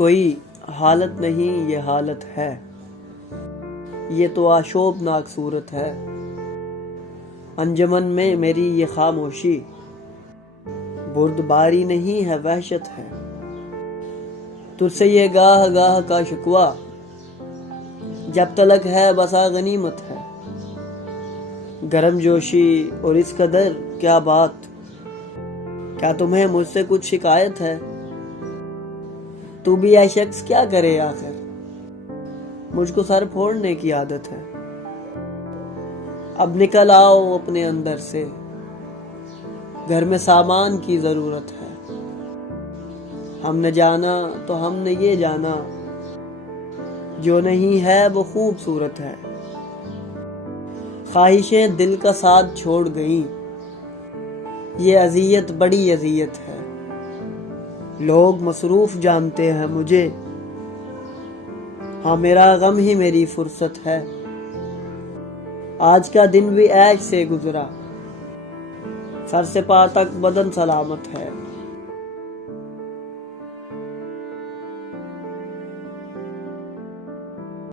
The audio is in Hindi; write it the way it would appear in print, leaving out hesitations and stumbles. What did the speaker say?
कोई हालत नहीं ये हालत है, ये तो आशोभनाक सूरत है। अंजमन में मेरी ये खामोशी बुर्दबारी नहीं है वहशत है। तुझसे ये गाह गाह का शिकवा जब तलक है बसा गनीमत है। गरम जोशी और इस कदर क्या बात, क्या तुम्हें मुझसे कुछ शिकायत है? तू भी यह शख्स क्या करे आखिर, मुझको सर फोड़ने की आदत है। अब निकल आओ अपने अंदर से, घर में सामान की जरूरत है। हमने जाना तो हमने ये जाना, जो नहीं है वो खूबसूरत है। ख्वाहिशें दिल का साथ छोड़ गई, ये अजियत बड़ी अजियत है। लोग मसरूफ जानते हैं मुझे, हाँ मेरा गम ही मेरी फुर्सत है। आज का दिन भी ऐश से गुजरा, सर से पार तक बदन सलामत है।